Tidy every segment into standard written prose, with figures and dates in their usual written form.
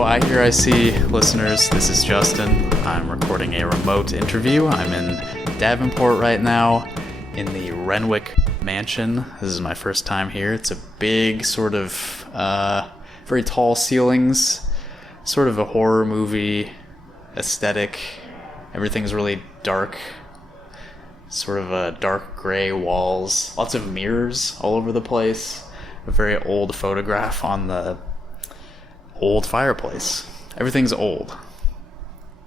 Hello, iHearIC listeners. This is Justin. I'm recording a remote interview. I'm in Davenport right now in the Renwick Mansion. This is my first time here. It's a big, sort of very tall ceilings, sort of a horror movie aesthetic. Everything's really dark, sort of dark gray walls, lots of mirrors all over the place, a very old photograph on the old fireplace. Everything's old.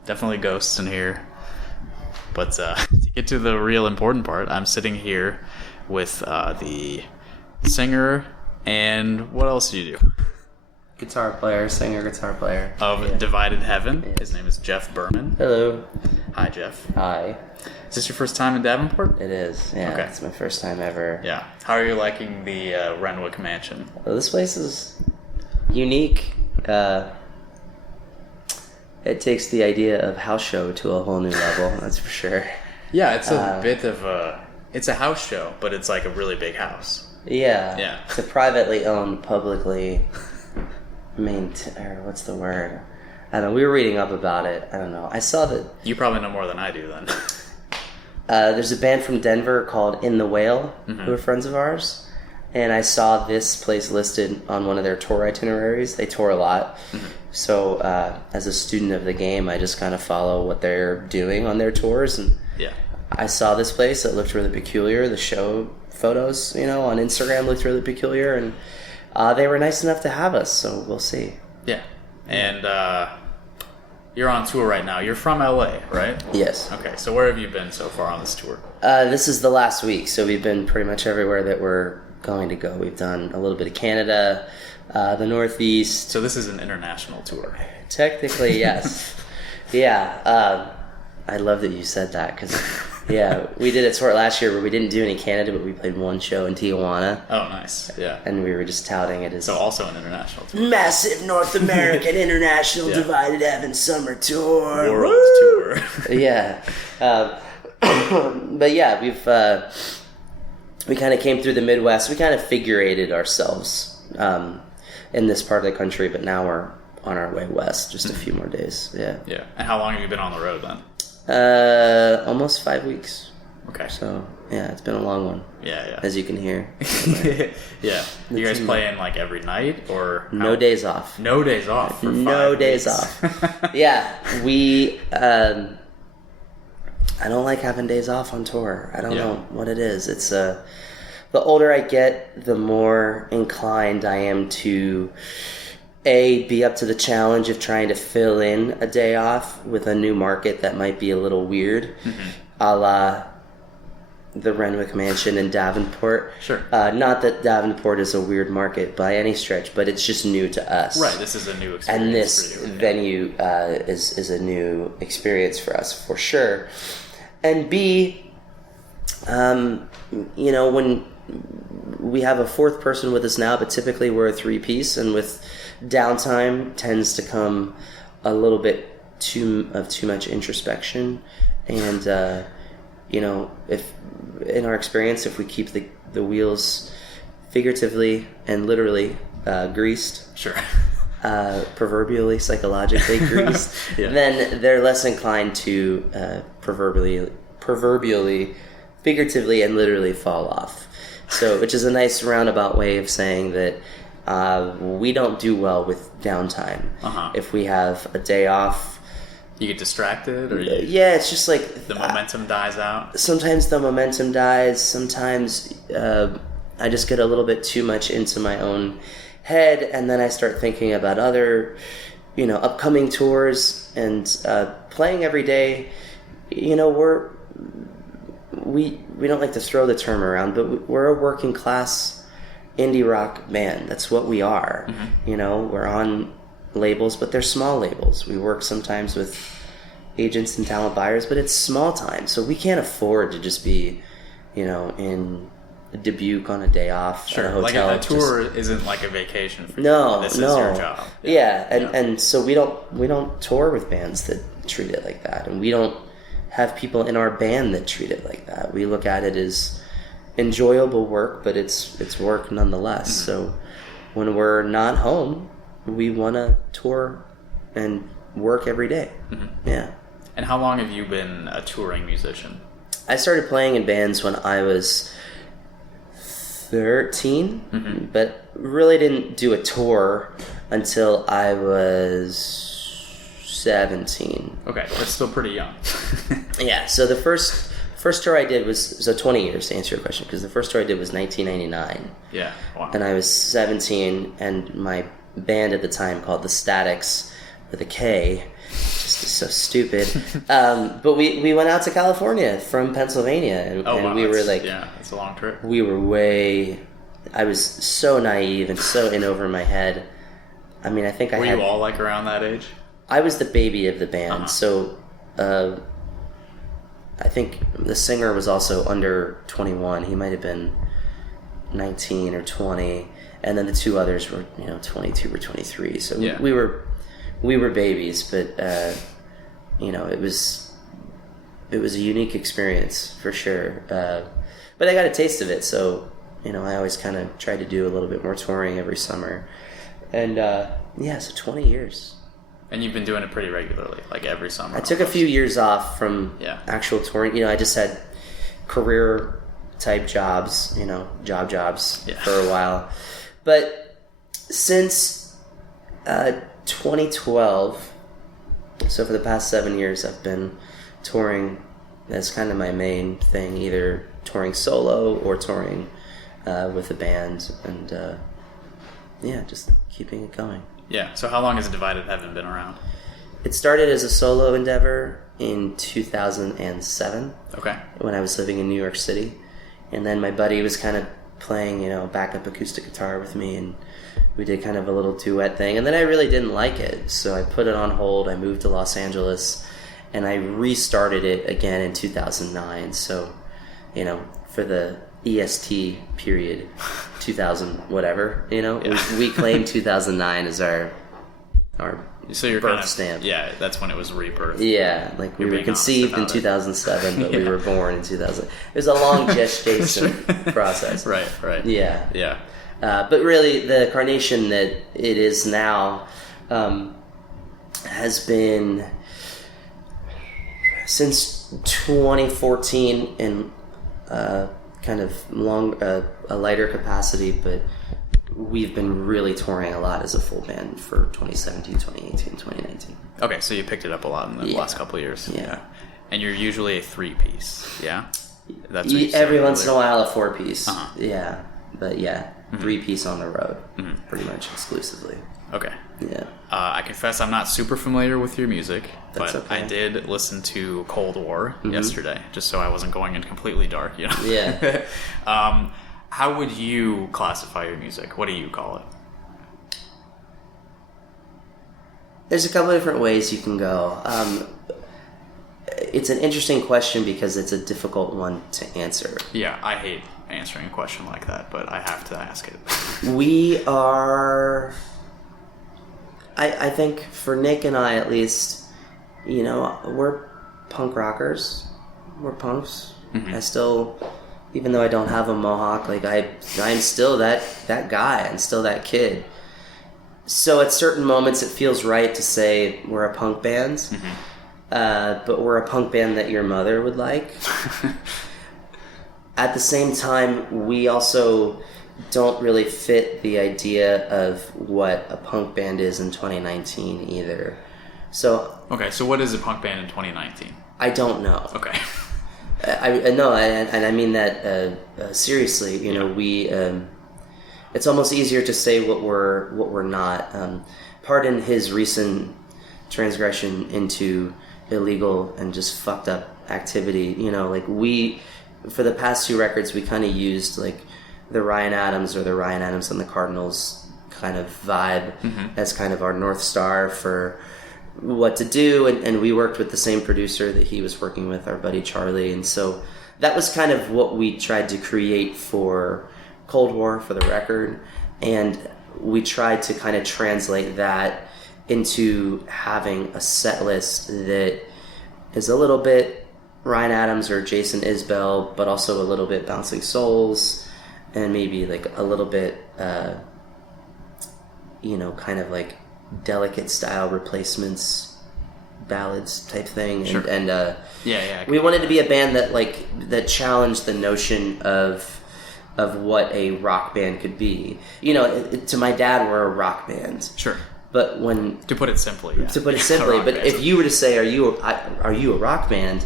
Definitely ghosts in here. But to get to the real important part, I'm sitting here with the singer and what else do you do? Guitar player, singer, guitar player. Of Divided Heaven. Yes. His name is Jeff Berman. Hello. Hi, Jeff. Hi. Is this your first time in Davenport? It is, yeah. Okay. It's my first time ever. Yeah. How are you liking the Renwick Mansion? Well, this place is unique. It takes the idea of house show to a whole new level, that's for sure. Yeah, it's a bit of it's a house show, but it's like a really big house. Yeah. Yeah. It's a privately owned, publicly or what's the word? I don't know. We were reading up about it. I don't know. I saw that. You probably know more than I do then. There's a band from Denver called In the Whale, who are friends of ours. And I saw this place listed on one of their tour itineraries. They tour a lot. Mm-hmm. So as a student of the game, I just kind of follow what they're doing on their tours. And yeah. I saw this place that looked really peculiar. The show photos, on Instagram looked really peculiar. And they were nice enough to have us, so we'll see. Yeah. And you're on tour right now. You're from LA, right? Yes. Okay, so where have you been so far on this tour? This is the last week, so we've been pretty much everywhere that we're going to go. We've done a little bit of Canada, the Northeast. So this is an international tour. Technically, yes. Yeah. I love that you said that because, yeah, we did a tour last year where we didn't do any Canada, but we played one show in Tijuana. Oh, nice. Yeah. And we were just touting it as... So also an international tour. Massive North American International Divided Heaven Summer Tour. World Tour. Yeah. But yeah, we kind of came through the Midwest. We kind of figurated ourselves in this part of the country, but now we're on our way west. Just a few more days. Yeah. Yeah. And how long have you been on the road then? Almost 5 weeks. Okay. So yeah, it's been a long one. Yeah. As you can hear. Yeah. You guys playing like every night or how? No days off. No days off. For 5 no days weeks. off. Yeah. We. I don't like having days off on tour. I don't know what it is. It's the older I get, the more inclined I am to be up to the challenge of trying to fill in a day off with a new market that might be a little weird, a la the Renwick Mansion in Davenport. Sure. Not that Davenport is a weird market by any stretch, but it's just new to us. Right. This is a new experience. And this for you. venue is a new experience for us for sure. And B, when we have a fourth person with us now, but typically we're a 3-piece, and with downtime tends to come a little bit too much introspection. And, if in our experience, if we keep the wheels figuratively and literally greased, sure. Proverbially, psychologically greased, then they're less inclined to proverbially, figuratively, and literally fall off. So, which is a nice roundabout way of saying that we don't do well with downtime. If we have a day off, you get distracted, or it's just like the momentum dies out. Sometimes the momentum dies. Sometimes I just get a little bit too much into my own head, and then I start thinking about other, upcoming tours and playing every day. We don't like to throw the term around, but we're a working class indie rock band. That's what we are. We're on labels, but they're small labels. We work sometimes with agents and talent buyers, but it's small time, so we can't afford to just be, in Dubuque on a day off. Sure, at a hotel. Like a tour isn't like a vacation for you. No, this is your job. And so we don't tour with bands that treat it like that, and we don't have people in our band that treat it like that. We look at it as enjoyable work, but it's work nonetheless. So when we're not home, we want to tour and work every day. Yeah. And how long have you been a touring musician? I started playing in bands when I was 13, but really didn't do a tour until I was 17. Okay, that's still pretty young. Yeah, so the first tour I did was 20 years, to answer your question, because the first tour I did was 1999. Yeah, wow. And I was 17, and my band at the time, called the Statics, with a K, just so stupid. But we went out to California from Pennsylvania, and wow, we were like, yeah, it's a long trip. We were I was so naive and so in over my head. I mean, I think were you all like around that age? I was the baby of the band, so I think the singer was also under 21. He might have been 19 or 20, and then the two others were 22 or 23. So yeah. we were babies, but it was a unique experience for sure. But I got a taste of it, so I always kind of tried to do a little bit more touring every summer, and so 20 years. And you've been doing it pretty regularly, like every summer. I took a few years off from actual touring. I just had career type jobs, jobs for a while. But since 2012, so for the past 7 years, I've been touring. That's kind of my main thing, either touring solo or touring with a band, and just keeping it going. Yeah, so how long has Divided Heaven been around? It started as a solo endeavor in 2007. Okay. When I was living in New York City. And then my buddy was kind of playing, backup acoustic guitar with me, and we did kind of a little duet thing. And then I really didn't like it, so I put it on hold. I moved to Los Angeles, and I restarted it again in 2009. So, for the EST period, 2000 whatever, we claim 2009 as our so you're birth kind of, stamp. Yeah, that's when it was rebirth. Yeah, like we were conceived in 2007, but we were born in 2000. It was a long gestation process. Right. Yeah. But really, the carnation that it is now has been since 2014 in kind of a lighter capacity, but we've been really touring a lot as a full band for 2017, 2018, 2019. Okay, so you picked it up a lot in the last couple of years. Yeah. And you're usually a 3-piece, yeah? That's what every once in a while a 4-piece. Uh-huh. But 3-piece on the road, pretty much exclusively. Okay. Yeah. I confess I'm not super familiar with your music, but okay. I did listen to Cold War yesterday, just so I wasn't going in completely dark, Yeah. How would you classify your music? What do you call it? There's a couple of different ways you can go. It's an interesting question because it's a difficult one to answer. Yeah, I hate answering a question like that, but I have to ask it. We are... I think for Nick and I, at least, we're punk rockers. We're punks. I still... Even though I don't have a mohawk, like I'm still that guy. I'm still that kid. So at certain moments, it feels right to say we're a punk band, but we're a punk band that your mother would like. At the same time, we also don't really fit the idea of what a punk band is in 2019 either. So okay, so what is a punk band in 2019? I don't know. Okay. I mean that seriously. We it's almost easier to say what we're not. Pardon his recent transgression into illegal and just fucked up activity. We for the past 2 records we kind of used like the Ryan Adams or the Ryan Adams and the Cardinals kind of vibe as kind of our North Star for what to do, and we worked with the same producer that he was working with, our buddy Charlie, and so that was kind of what we tried to create for Cold War, for the record, and we tried to kind of translate that into having a set list that is a little bit Ryan Adams or Jason Isbell, but also a little bit Bouncing Souls, and maybe like a little bit kind of like delicate style replacements, ballads type thing. Sure. And yeah. we wanted to be a band that challenged the notion of what a rock band could be. You know, to my dad, we're a rock band. Sure. But to put it simply, but if you were to say, are you a rock band?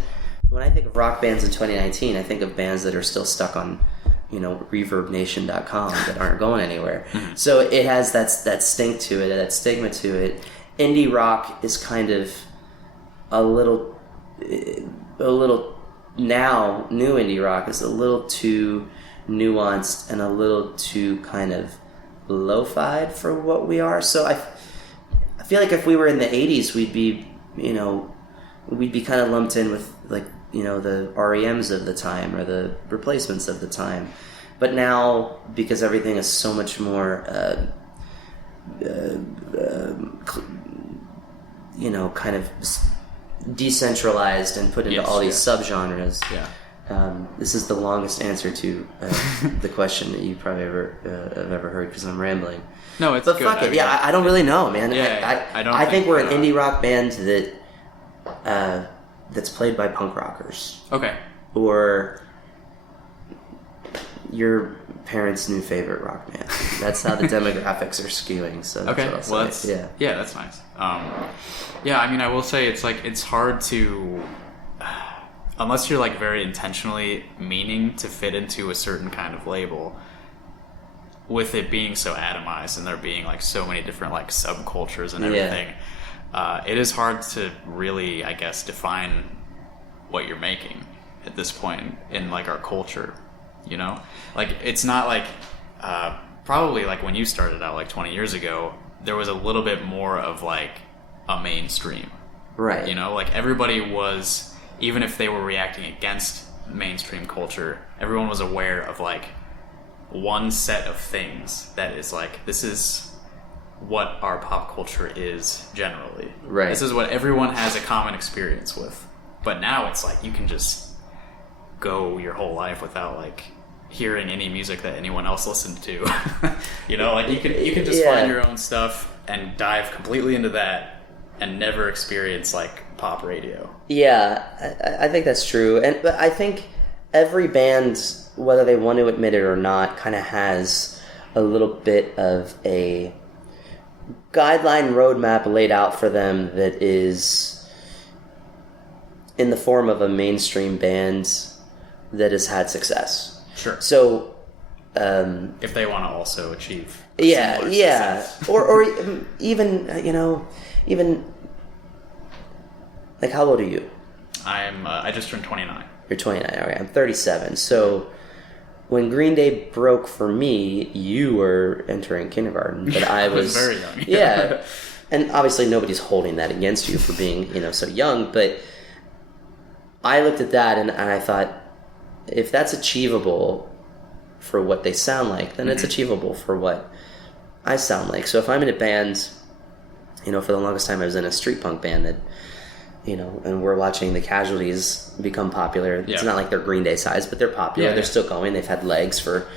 When I think of rock bands in 2019, I think of bands that are still stuck on, ReverbNation.com that aren't going anywhere. So it has that stink to it, that stigma to it. Indie rock is kind of a little now. New indie rock is a little too nuanced and a little too kind of lo-fied for what we are. So I feel like if we were in the 80s, we'd be kind of lumped in with the REMs of the time or the replacements of the time. But now, because everything is so much more kind of decentralized and put into all these subgenres. This is the longest answer to the question that you probably have ever heard, because I'm rambling. No, it's but good. Fuck it. I don't really know, man. I think we're an indie rock band that's played by punk rockers. Okay. Or your parents' new favorite rock band. That's how the demographics are skewing. So that's what I'll say. That's nice. I mean, I will say it's hard to, unless you're very intentionally meaning to fit into a certain kind of label, with it being so atomized and there being so many different subcultures and everything, it is hard to really, I guess, define what you're making at this point in our culture. It's not probably when you started out 20 years ago, there was a little bit more of a mainstream, right? Everybody was, even if they were reacting against mainstream culture, everyone was aware of one set of things that is this is what our pop culture is generally. Right. This is what everyone has a common experience with. But now it's you can just go your whole life without hearing any music that anyone else listened to. You can just find your own stuff and dive completely into that and never experience pop radio. Yeah, I think that's true. But I think every band, whether they want to admit it or not, kind of has a little bit of a guideline roadmap laid out for them that is in the form of a mainstream band that has had success. Sure. So if they want to also achieve success. or even how old are you? I just turned 29. You're 29. All right, I'm 37. So when Green Day broke for me, you were entering kindergarten, but I was very young. Yeah. And obviously nobody's holding that against you for being, so young, but I looked at that and I thought, if that's achievable for what they sound like, then it's achievable for what I sound like. So if I'm in a band, for the longest time I was in a street punk band that, and we're watching the Casualties become popular. It's not like they're Green Day size, but they're popular. They're still going. They've had legs for,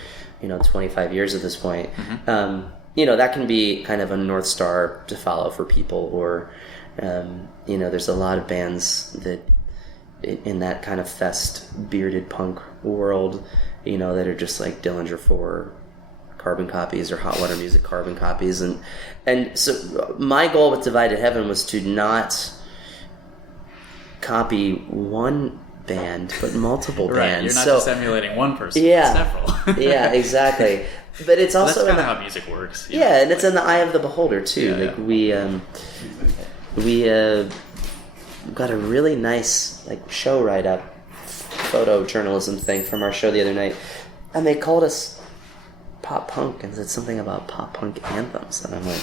25 years at this point. That can be kind of a North Star to follow for people. Or, there's a lot of bands that in that kind of fest bearded punk world, that are just like Dillinger 4 carbon copies or Hot Water Music carbon copies. And so my goal with Divided Heaven was to not copy one band, but multiple bands. You're not just emulating one person, several. Yeah, exactly. But it's also that's kind of how music works. And it's in the eye of the beholder too. We got a really nice show write-up photojournalism thing from our show the other night, and they called us pop punk and said something about pop punk anthems, and I'm like,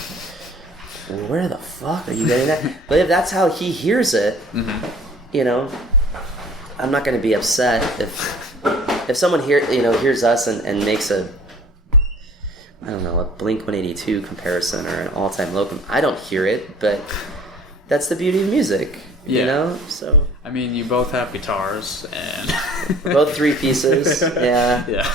where the fuck are you getting that? But if that's how he hears it, I'm not going to be upset if someone hears us and makes a Blink-182 comparison or an all-time low. I don't hear it, but that's the beauty of music. So I mean, you both have guitars and both three pieces. Yeah.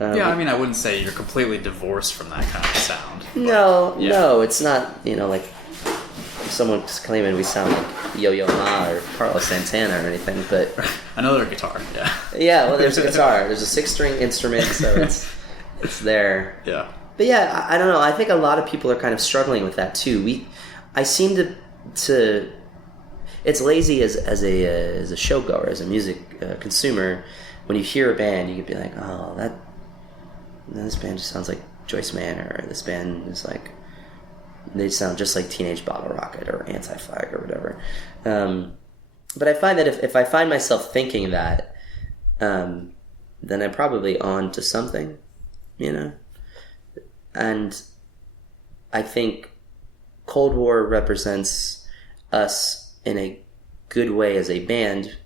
Yeah, I mean, I wouldn't say you're completely divorced from that kind of sound. No, it's not, like someone's claiming we sound like Yo-Yo Ma or Carlos Santana or anything, but... Another guitar, yeah. Yeah, well, there's a guitar. There's a 6-string instrument, so it's there. Yeah. But yeah, I don't know. I think a lot of people are kind of struggling with that too. I seem to it's lazy as a showgoer, as a music consumer. When you hear a band, you could be like, oh, this band just sounds like Joyce Manor, or this band is like, they sound just like Teenage Bottle Rocket or Anti-Flag or whatever. But I find that if I find myself thinking that, then I'm probably on to something, And I think Cold War represents us in a good way as a band.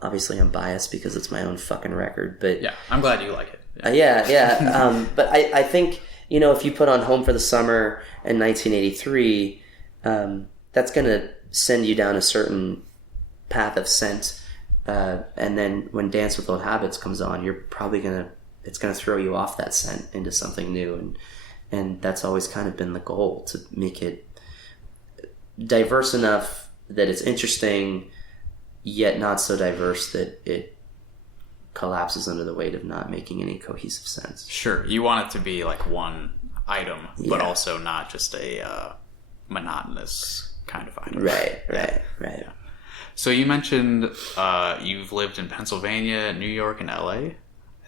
Obviously, I'm biased because it's my own fucking record, but... Yeah, I'm glad you like it. Yeah. But I think, if you put on Home for the Summer in 1983, that's going to send you down a certain path of scent. And then when Dance with Old Habits comes on, you're probably it's going to throw you off that scent into something new. And that's always kind of been the goal, to make it diverse enough that it's interesting, yet not so diverse that it collapses under the weight of not making any cohesive sense. Sure. You want it to be like one item, but also not just a monotonous kind of item. Right. Yeah. So you mentioned you've lived in Pennsylvania, New York, and LA. I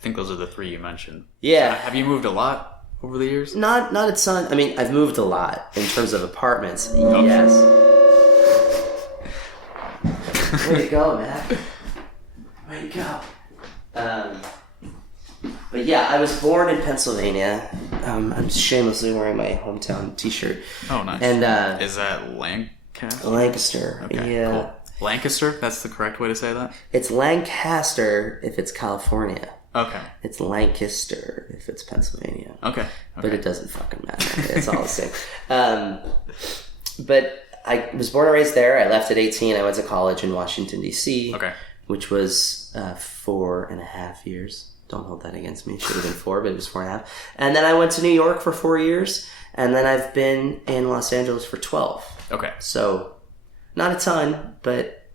think those are the 3 you mentioned. Yeah. So have you moved a lot over the years? Not a ton. I mean, I've moved a lot in terms of apartments. Okay. Yes. Way to go, man. Way to go. But yeah, I was born in Pennsylvania. I'm shamelessly wearing my hometown t-shirt. Oh, nice. And is that Lancaster? Lancaster. Okay, yeah. Cool. Lancaster? That's the correct way to say that? It's Lancaster if it's California. Okay. It's Lancaster if it's Pennsylvania. Okay. But it doesn't fucking matter. It's all the same. But I was born and raised there. I left at 18. I went to college in Washington, D.C., which was 4.5 years. Don't hold that against me. It should have been 4, but it was 4.5. And then I went to New York for 4 years. And then I've been in Los Angeles for 12. Okay. So, not a ton, but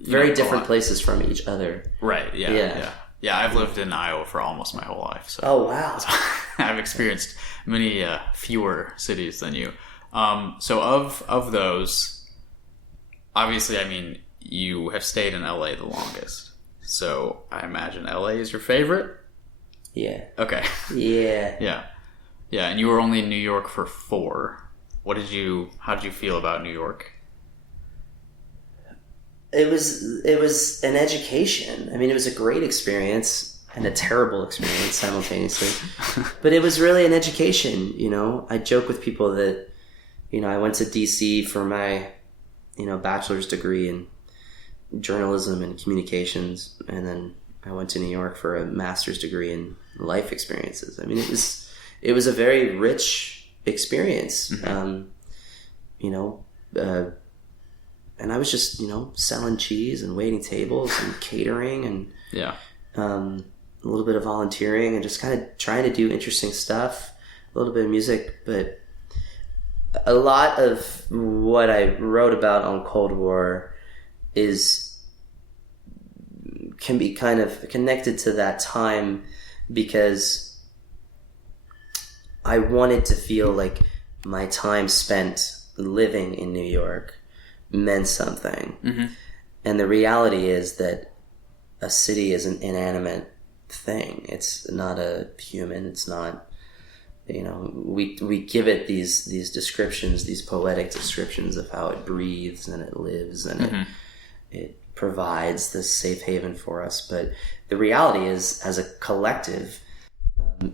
very different places from each other. Right, yeah. Yeah, I've lived in Iowa for almost my whole life. So oh, wow. I've experienced many fewer cities than you. So of those, obviously, I mean, you have stayed in LA the longest. So I imagine LA is your favorite? Yeah. Okay. Yeah. Yeah, and you were only in New York for 4. How did you feel about New York? It was an education. I mean, it was a great experience and a terrible experience simultaneously. But it was really an education, I joke with people that, I went to DC for my, bachelor's degree in journalism and communications, and then I went to New York for a master's degree in life experiences. I mean, it was a very rich experience. Mm-hmm. And I was just, selling cheese and waiting tables and catering and a little bit of volunteering and just kind of trying to do interesting stuff, a little bit of music. But a lot of what I wrote about on Cold War can be kind of connected to that time, because I wanted to feel like my time spent living in New York meant something. Mm-hmm. And the reality is that a city is an inanimate thing. It's not a human. It's not, we give it these descriptions, these poetic descriptions of how it breathes and it lives and it provides this safe haven for us. But the reality is, as a collective,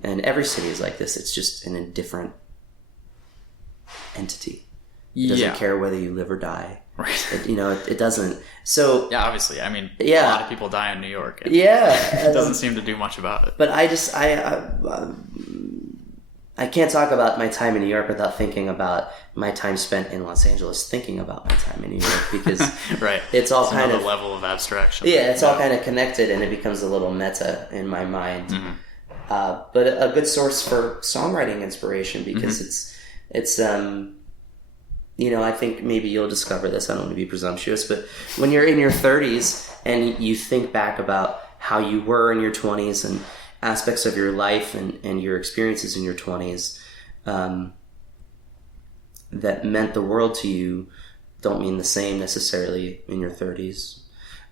and every city is like this, it's just an indifferent entity. It doesn't care whether you live or die. Right. It doesn't. So yeah, obviously, I mean, a lot of people die in New York. It doesn't seem to do much about it. But I can't talk about my time in New York without thinking about my time spent in Los Angeles, thinking about my time in New York, because right. It's all kind of level of abstraction. Yeah, it's all kind of connected, and it becomes a little meta in my mind. but a good source for songwriting inspiration because it's I think maybe you'll discover this. I don't want to be presumptuous, but when you're in your 30s and you think back about how you were in your 20s and aspects of your life and your experiences in your 20s that meant the world to you don't mean the same necessarily in your 30s,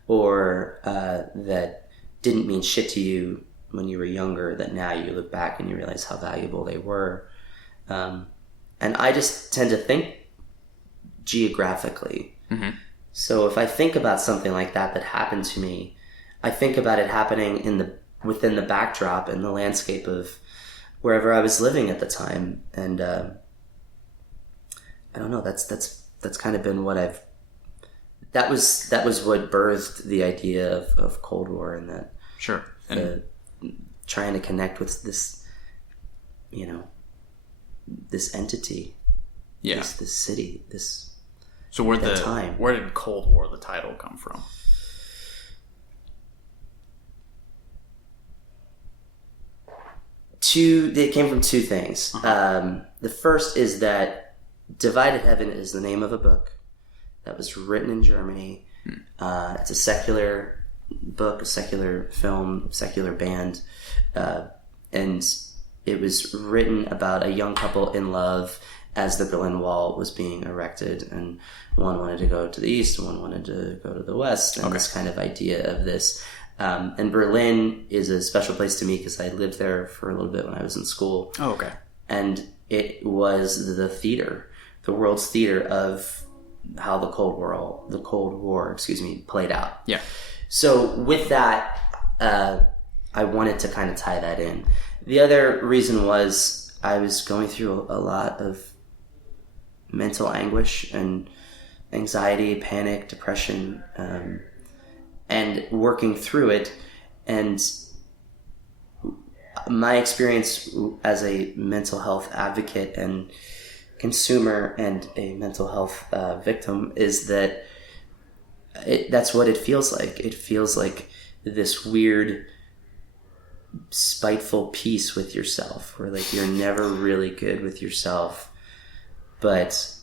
or that didn't mean shit to you when you were younger, that now you look back and you realize how valuable they were. And I just tend to think geographically. So if I think about something like that happened to me, I think about it happening within the backdrop and the landscape of wherever I was living at the time. And I don't know, that's kind of been what that was what birthed the idea of Cold War, and that sure, and trying to connect with this, this entity, this city, this. So where did Cold War, the title, come from? It came from two things. The first is that Divided Heaven is the name of a book that was written in Germany. It's a secular book, a secular film, secular band. And it was written about a young couple in love as the Berlin Wall was being erected, and one wanted to go to the east and one wanted to go to the west, and this kind of idea of this. And Berlin is a special place to me because I lived there for a little bit when I was in school. Oh, okay. And it was the world's theater of how the Cold War, played out. Yeah. So with that, I wanted to kind of tie that in. The other reason was I was going through a lot of mental anguish and anxiety, panic, depression, and working through it. And my experience as a mental health advocate and consumer and a mental health victim is that that's what it feels like. It feels like this weird, spiteful peace with yourself, where like you're never really good with yourself, but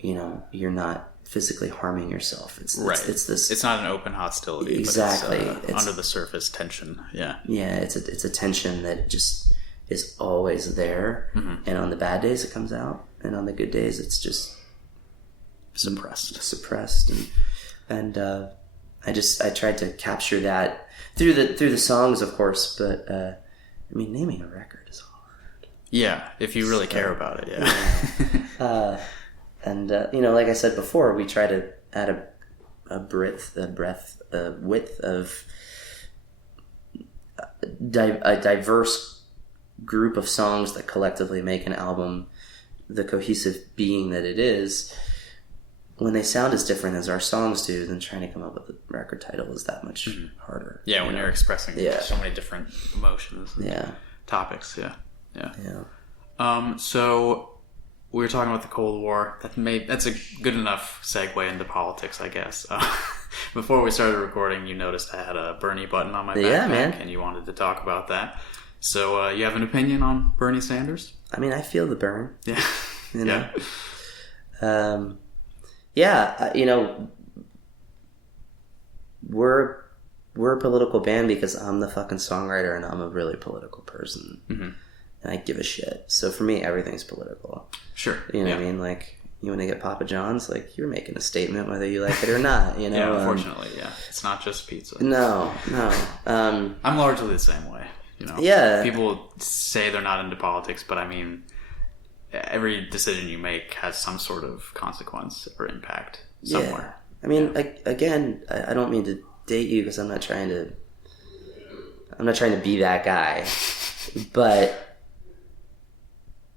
you're not physically harming yourself. It's this. It's not an open hostility. Exactly. But it's under the surface tension. Yeah. Yeah. It's a tension that just is always there, and on the bad days it comes out, and on the good days it's just suppressed, and I tried to capture that through the songs, of course, but naming a record is hard. Yeah, if you really care about it, yeah. And like I said before, we try to add a width of a diverse group of songs that collectively make an album the cohesive being that it is. When they sound as different as our songs do, then trying to come up with a record title is that much harder. Yeah, when you're expressing so many different emotions and topics. So we were talking about the Cold War. That's a good enough segue into politics, I guess. Before we started recording, you noticed I had a Bernie button on my backpack, and you wanted to talk about that. So you have an opinion on Bernie Sanders? I mean, I feel the burn. Yeah. You know? We're a political band because I'm the fucking songwriter and I'm a really political person. And I give a shit. So for me, everything's political. Sure. You know what I mean? Like, you want to get Papa John's, like, you're making a statement whether you like it or not, you know? Yeah, unfortunately, It's not just pizza. No. I'm largely the same way, you know? Yeah. People say they're not into politics, but I mean, every decision you make has some sort of consequence or impact somewhere. I mean, again, I don't mean to date you because I'm not trying to be that guy, but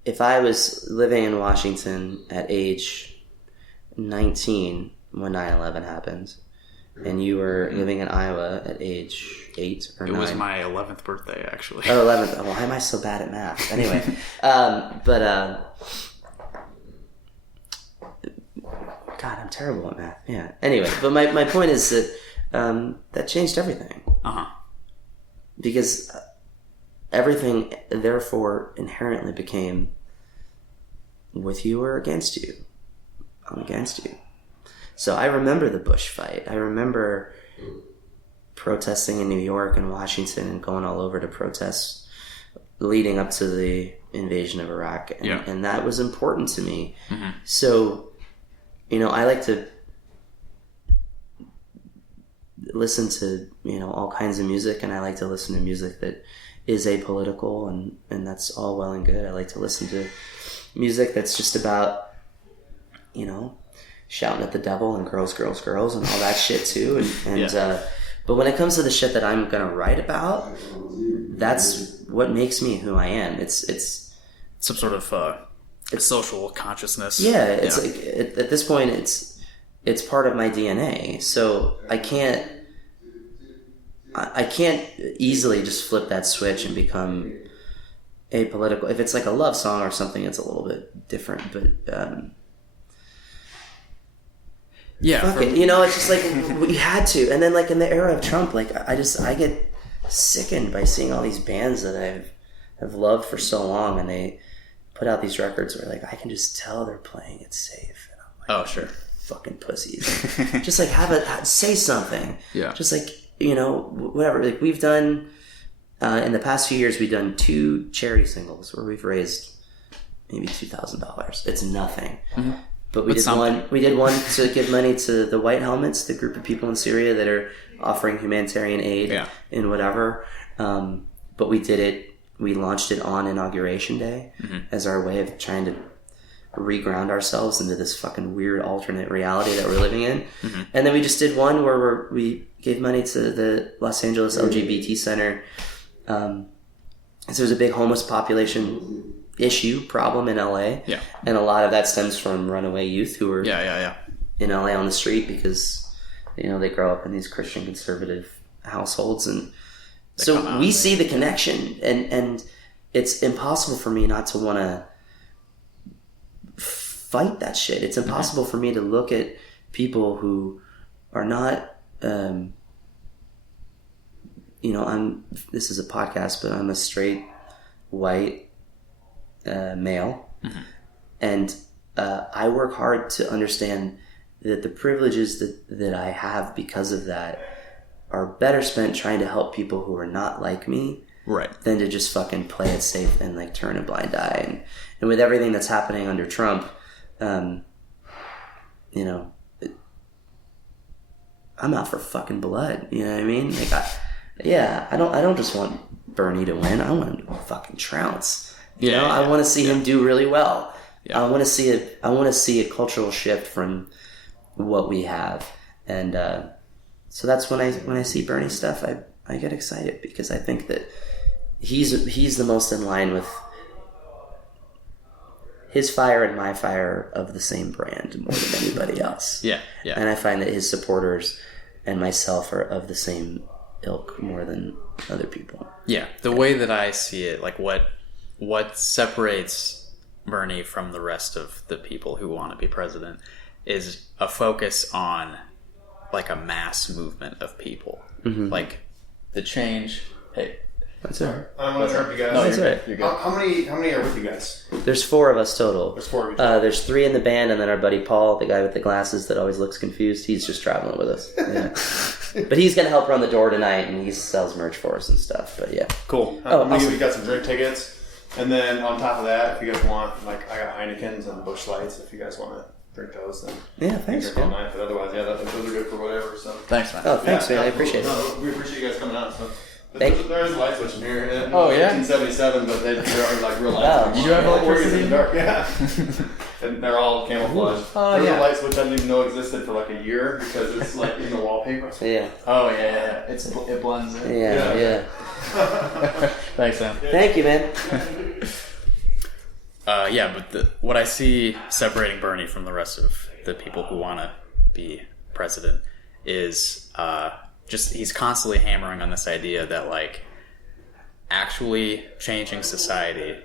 if I was living in Washington at age 19 when 9/11 happened, and you were living in Iowa at age 8 or 9. It was my 11th birthday, actually. Oh, 11th. Well, why am I so bad at math? Anyway, God, I'm terrible at math. Yeah. Anyway, but my point is that that changed everything. Uh-huh. Because everything therefore inherently became with you or against you. I'm against you. So I remember the Bush fight. I remember protesting in New York and Washington and going all over to protest leading up to the invasion of Iraq. And that was important to me. Mm-hmm. So, I like to listen to, all kinds of music, and I like to listen to music that is apolitical, and that's all well and good. I like to listen to music that's just about, shouting at the devil and girls, girls, girls and all that shit too. But when it comes to the shit that I'm going to write about, that's what makes me who I am. It's some sort of social consciousness. Yeah, it's like at this point it's part of my DNA. So I can't easily just flip that switch and become apolitical. If it's like a love song or something, it's a little bit different. But fuck it. It's just like we had to. And then like in the era of Trump, like I get sickened by seeing all these bands that I've loved for so long, and they put out these records where like I can just tell they're playing it safe. And I'm like, oh sure, fucking pussies. Just like say something. Yeah. Just like whatever. Like we've done in the past few years, we've done 2 charity singles where we've raised maybe $2,000. It's nothing. Mm-hmm. But we did one to give money to the White Helmets, the group of people in Syria that are offering humanitarian aid and whatever. But we launched it on Inauguration Day as our way of trying to reground ourselves into this fucking weird alternate reality that we're living in. Mm-hmm. And then we just did one where we gave money to the Los Angeles LGBT Center. So there's a big homeless population problem in LA. Yeah. And a lot of that stems from runaway youth who are in LA on the street because, they grow up in these Christian conservative households. And so we see the connection, and it's impossible for me not to want to fight that shit. It's impossible for me to look at people who are not, this is a podcast, but I'm a straight white male, and I work hard to understand that the privileges that I have because of that are better spent trying to help people who are not like me, right, than to just fucking play it safe and like turn a blind eye. And with everything that's happening under Trump, I'm out for fucking blood. You know what I mean? Like, I don't just want Bernie to win. I want him to fucking trounce. I want to see him do really well. Yeah. I want to see a cultural shift from what we have, and so that's when I see Bernie stuff, I get excited because I think that he's the most in line with his fire and my fire of the same brand more than anybody else. Yeah. And I find that his supporters and myself are of the same ilk more than other people. Yeah, the way that I see it, like what separates Bernie from the rest of the people who want to be president is a focus on like a mass movement of people. Mm-hmm. Like the change. Hey, that's all right. I don't want to interrupt you guys. No, that's all right. You're good. How many are with you guys? There's 4 of us total. There's 4 of you total. There's 3 in the band, and then our buddy Paul, the guy with the glasses that always looks confused. He's just traveling with us. Yeah. But he's gonna help run the door tonight, and he sells merch for us and stuff. But yeah, cool. We got some drink tickets, and then on top of that, if you guys want, like I got Heineken's and Busch Lights. If you guys want to drink those, then thanks. All night, but otherwise, those are good for whatever. So thanks, man. Oh, thanks, man. I appreciate it. No, we appreciate you guys coming out. So. There is a light switch in here. 1977, but they're like real lights. You do have electricity in the dark, yeah. And they're all camouflage. There's a light switch I didn't even know existed for like a year because it's like in the wallpaper. Yeah. Oh yeah. It blends in. Yeah. Thanks, man. Thank you, man. But what I see separating Bernie from the rest of the people who want to be president is just he's constantly hammering on this idea that like actually changing society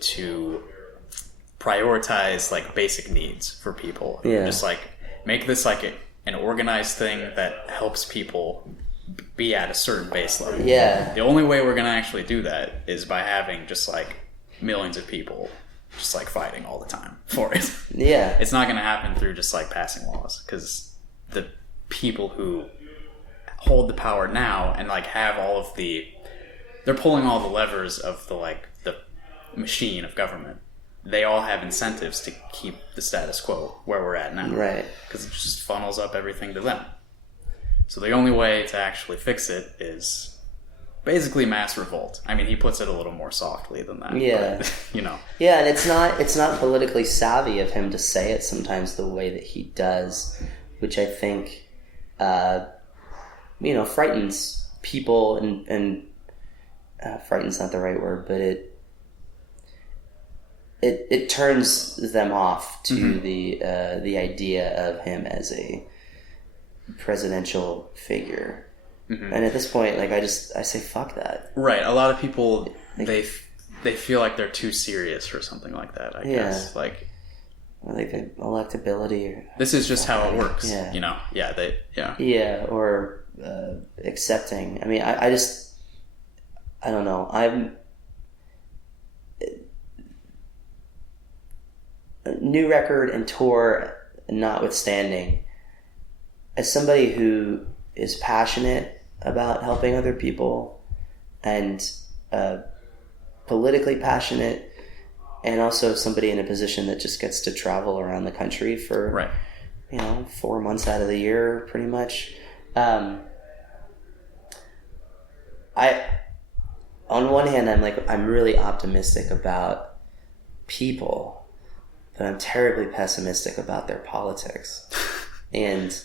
to prioritize like basic needs for people. Just like make this like an organized thing that helps people be at a certain base level. Yeah. The only way we're going to actually do that is by having just like millions of people just like fighting all the time for it. Yeah. It's not going to happen through just like passing laws, because the people who hold the power now and like have all of they're pulling all the levers of the machine of government. They all have incentives to keep the status quo where we're at now. Right. Because it just funnels up everything to them. So the only way to actually fix it is basically mass revolt. I mean, he puts it a little more softly than that. Yeah. But, you know. Yeah, and it's not politically savvy of him to say it sometimes the way that he does, which I think, frightens people, and frighten's not the right word, but it turns them off to the idea of him as a presidential figure. And at this point, like, I say fuck that. Right. A lot of people, they feel like they're too serious for something like that, I guess. Like the electability. This is just how it works. Yeah. You know? Yeah. Yeah, or accepting. I mean, I don't know. New record and tour notwithstanding, as somebody who is passionate about helping other people and politically passionate, and also somebody in a position that just gets to travel around the country for 4 months out of the year pretty much, on one hand I'm really optimistic about people, but I'm terribly pessimistic about their politics. And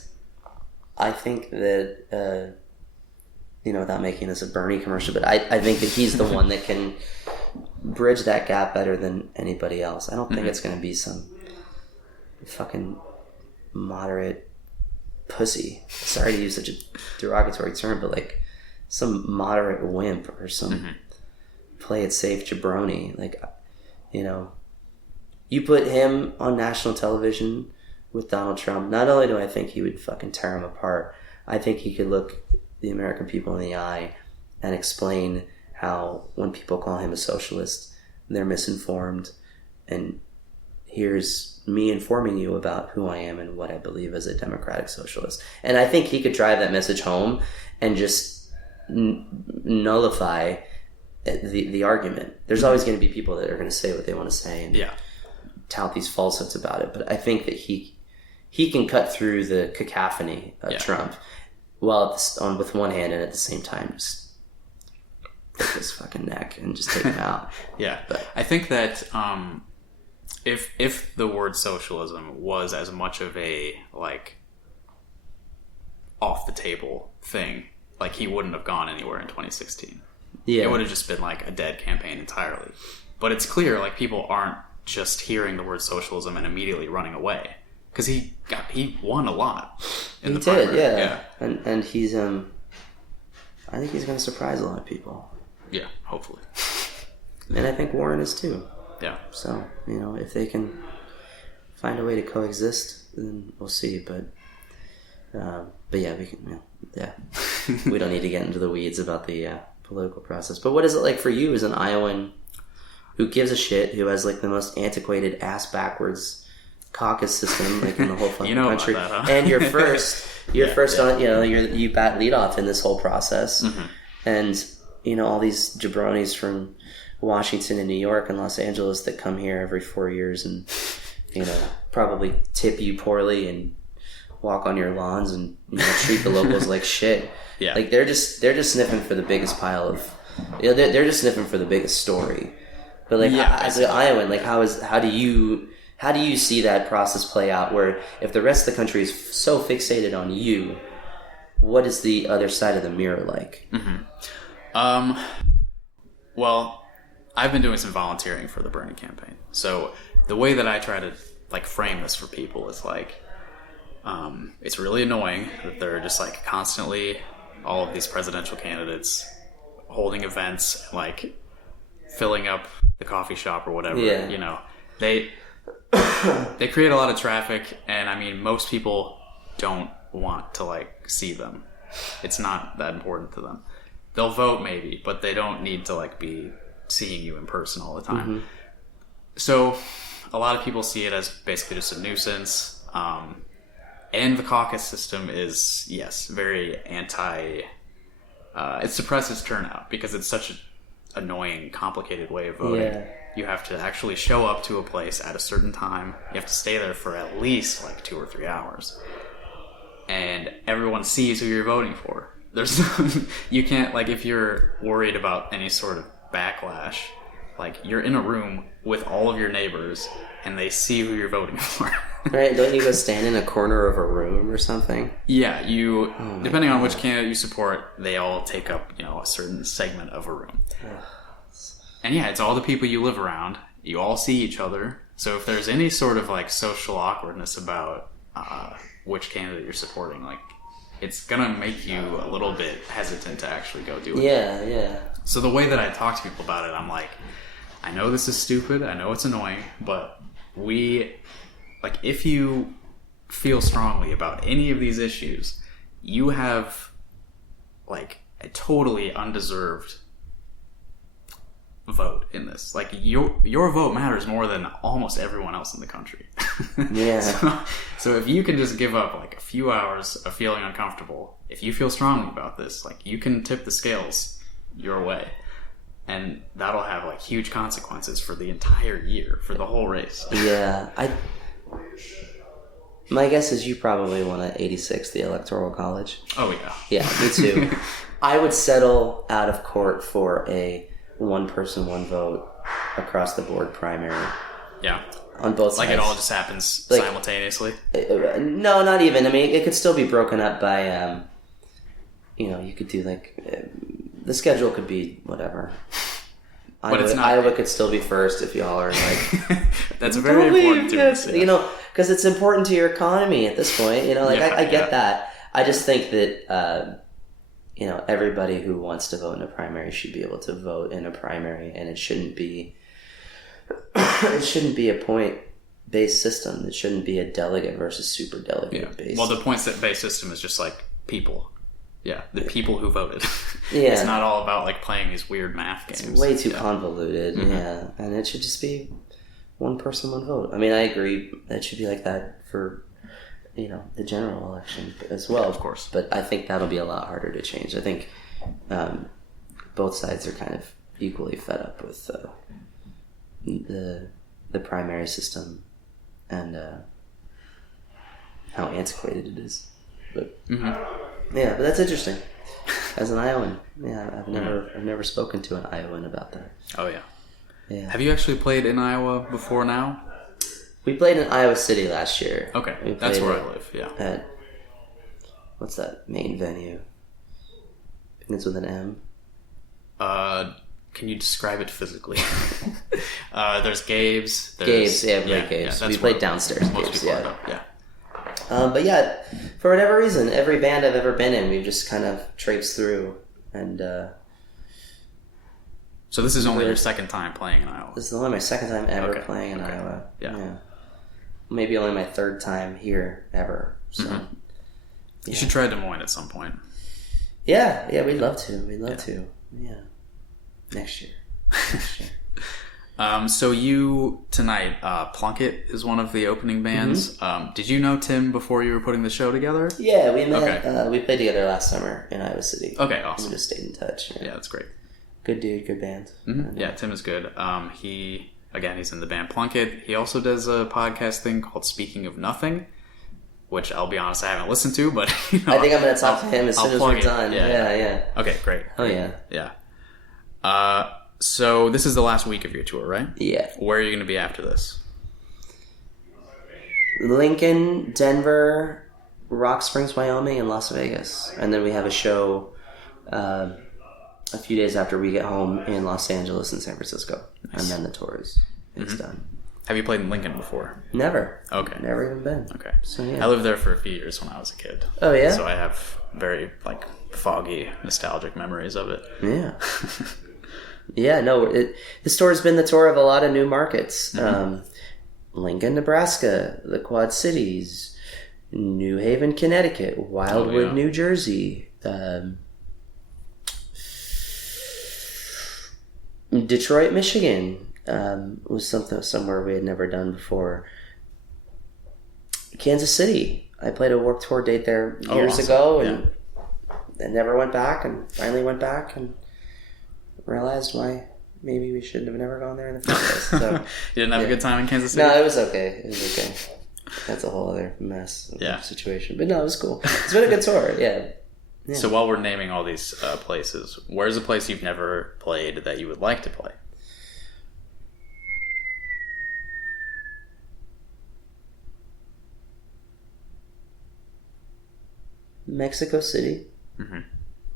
I think that, without making this a Bernie commercial, but I think that he's the one that can bridge that gap better than anybody else. I don't think it's going to be some fucking moderate pussy. Sorry to use such a derogatory term, but like some moderate wimp or some play it safe jabroni. Like, you put him on national television with Donald Trump, not only do I think he would fucking tear him apart, I think he could look the American people in the eye and explain how when people call him a socialist, they're misinformed, and here's me informing you about who I am and what I believe as a democratic socialist. And I think he could drive that message home and just nullify the argument. There's always going to be people that are going to say what they want to say and tout these falsehoods about it, but I think that he can cut through the cacophony of Trump while with one hand, and at the same time just break his fucking neck and just take him out. Yeah, but I think that if the word socialism was as much of a like off the table thing, like he wouldn't have gone anywhere in 2016. Yeah, it would have just been like a dead campaign entirely. But it's clear like people aren't just hearing the word socialism and immediately running away, because he won a lot in the primary. Yeah. And he's I think he's going to surprise a lot of people. Yeah, hopefully. And I think Warren is too. Yeah. So, if they can find a way to coexist, then we'll see. But yeah, we can. We don't need to get into the weeds about the political process. But what is it like for you as an Iowan who gives a shit, who has like the most antiquated ass backwards caucus system like in the whole fucking country, about that, huh? And you're first on, you bat lead off in this whole process, and all these jabronis from Washington and New York and Los Angeles that come here every 4 years and probably tip you poorly and walk on your lawns and treat the locals like shit. Yeah, like they're just sniffing for the biggest pile of, they're just sniffing for the biggest story. But like as an Iowan, like how do you see that process play out? Where if the rest of the country is so fixated on you, what is the other side of the mirror like? Well, I've been doing some volunteering for the Bernie campaign. So the way that I try to like frame this for people is like, it's really annoying that they're just like constantly all of these presidential candidates holding events, like filling up the coffee shop or whatever. Yeah. They create a lot of traffic, and I mean most people don't want to like see them. it's not that important to them. They'll vote maybe, but they don't need to like be seeing you in person all the time. Mm-hmm. So a lot of people see it as basically just a nuisance. And the caucus system is, yes, very it suppresses turnout because it's such an annoying, complicated way of voting. Yeah. You have to actually show up to a place at a certain time. You have to stay there for at least like 2 or 3 hours. And everyone sees who you're voting for. You can't, like, if you're worried about any sort of backlash, like, you're in a room with all of your neighbors and they see who you're voting for. Right? Don't you go stand in a corner of a room or something? Yeah, depending on which candidate you support, they all take up, a certain segment of a room. And yeah, it's all the people you live around. You all see each other. So if there's any sort of like social awkwardness about which candidate you're supporting, like, it's gonna make you a little bit hesitant to actually go do it. Yeah. So the way that I talk to people about it, I'm like, I know this is stupid, I know it's annoying, but if you feel strongly about any of these issues, you have like a totally undeserved vote in this. Like, your vote matters more than almost everyone else in the country. Yeah. So if you can just give up like a few hours of feeling uncomfortable, if you feel strongly about this, like, you can tip the scales your way, and that'll have like huge consequences for the entire year, for the whole race. Yeah. My guess is you probably want to 86 the Electoral College. Oh yeah. Yeah, me too. I would settle out of court for a one person, one vote across the board primary. Yeah. On both sides. Like, it all just happens simultaneously? No, not even. I mean, it could still be broken up by, you could do like, the schedule could be whatever. But Iowa could still be first if y'all are like... That's very important to us. Yeah. Because it's important to your economy at this point. I get that. I just think that... everybody who wants to vote in a primary should be able to vote in a primary, and it shouldn't be a point-based system. It shouldn't be a delegate versus super delegate based. Well, the points-based system is just like people. Yeah, the people who voted. Yeah. It's not all about like playing these weird math games. It's way too convoluted. Mm-hmm. Yeah, and it should just be one person, one vote. I mean, I agree. It should be like that for the general election as well, of course. But I think that'll be a lot harder to change. I think both sides are kind of equally fed up with the primary system and how antiquated it is. But but that's interesting. As an Iowan, I've never spoken to an Iowan about that. Oh yeah. Yeah. Have you actually played in Iowa before now? We played in Iowa City last year. Okay, that's where I live, yeah. At, what's that main venue? I think it's with an M. Can you describe it physically? There's Gabe's. Gabe's, Gabe's. We played downstairs. Most people know, yeah. But yeah, for whatever reason, every band I've ever been in, we've just kind of traipsed through. And so this is only your second time playing in Iowa? This is only my second time ever playing in Iowa. Yeah. Maybe only my third time here ever. So you should try Des Moines at some point. Yeah, we'd love to. Yeah. Next year. So you, tonight, Plunkett is one of the opening bands. Did you know Tim before you were putting the show together? Yeah, we met. We played together last summer in Iowa City. Okay, awesome. We just stayed in touch. Yeah, that's great. Good dude, good band. Yeah, Tim is good. He's in the band Plunkett. He also does a podcast thing called Speaking of Nothing, which I'll be honest, I haven't listened to, but I think I'm going to talk to him as soon as we're done. Yeah. Okay, great. Oh, yeah. Yeah. So this is the last week of your tour, right? Yeah. Where are you going to be after this? Lincoln, Denver, Rock Springs, Wyoming, and Las Vegas. And then we have a show a few days after we get home in Los Angeles and San Francisco. Nice. And then the tour is done. Have you played in Lincoln before? Never. Okay. Never even been. Okay. So yeah. I lived there for a few years when I was a kid. Oh yeah? So I have very foggy, nostalgic memories of it. Yeah. Yeah, no, this tour has been the tour of a lot of new markets. Lincoln, Nebraska, the Quad Cities, New Haven, Connecticut, Wildwood, New Jersey, Detroit, Michigan was somewhere we had never done before. Kansas City. I played a Warped Tour date there years ago, and never went back, and finally went back and realized why maybe we should have never gone there in the first place. So, you didn't have a good time in Kansas City? No, it was okay. That's a whole other mess situation. But no, it was cool. It's been a good tour, yeah. So while we're naming all these places, where's a place you've never played that you would like to play? Mexico City. Mm-hmm.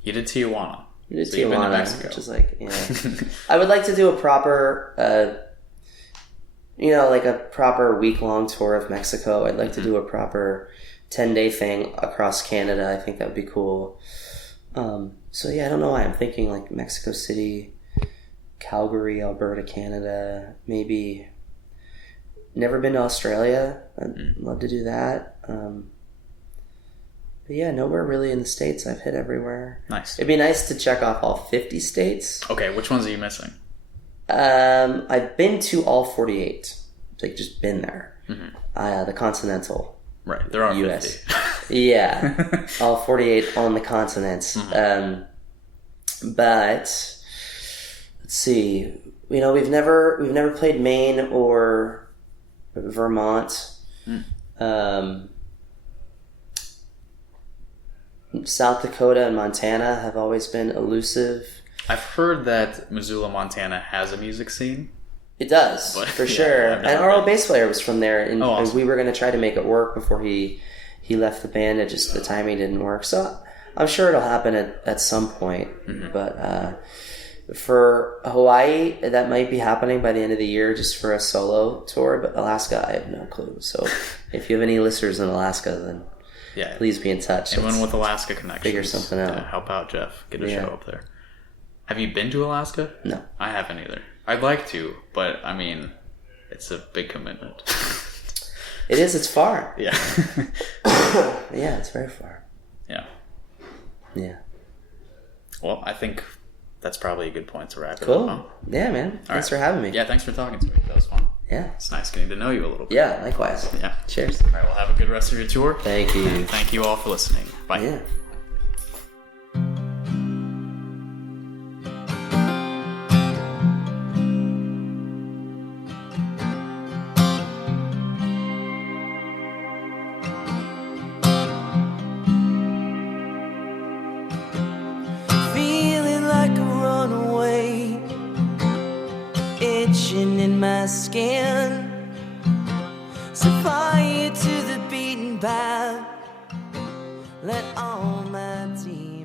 You did Tijuana. You did Tijuana, which is like, yeah. I would like to do a proper, like a proper week-long tour of Mexico. I'd like to do a proper 10-day thing across Canada. I think that would be cool. So yeah, I don't know why I'm thinking like Mexico City, Calgary, Alberta, Canada, maybe. Never been to Australia. I'd love to do that. But yeah, nowhere really in the States. I've hit everywhere. Nice. It'd be nice to check off all 50 states. Okay, which ones are you missing? I've been to all 48. Like, just been there. Mm-hmm. The continental. Right, there are US. 50. Yeah, all 48 on the continents. Mm-hmm. But let's see. We've never played Maine or Vermont. South Dakota and Montana have always been elusive. I've heard that Missoula, Montana has a music scene. It does, for sure. And our old bass player was from there, and awesome. We were going to try to make it work before he left the band. It just, the timing didn't work. So I'm sure it'll happen at some point. Mm-hmm. But for Hawaii, that might be happening by the end of the year, just for a solo tour. But Alaska, I have no clue. So if you have any listeners in Alaska, then please be in touch. Anyone with Alaska connections, figure something out. Help out Jeff. Get a show up there. Have you been to Alaska? No. I haven't either. I'd like to, but I mean, it's a big commitment. It is. It's far. Yeah. Yeah, it's very far. Yeah. Yeah. Well, I think that's probably a good point to wrap it up. Huh? Yeah, man. Thanks for having me. Yeah, thanks for talking to me. That was fun. Yeah. It's nice getting to know you a little bit. Yeah, likewise. Yeah. Cheers. All right, well, have a good rest of your tour. Thank you. And thank you all for listening. Bye. Yeah. Feeling like a runaway, itching in my skin. Set fire to the beaten path. Let all my tears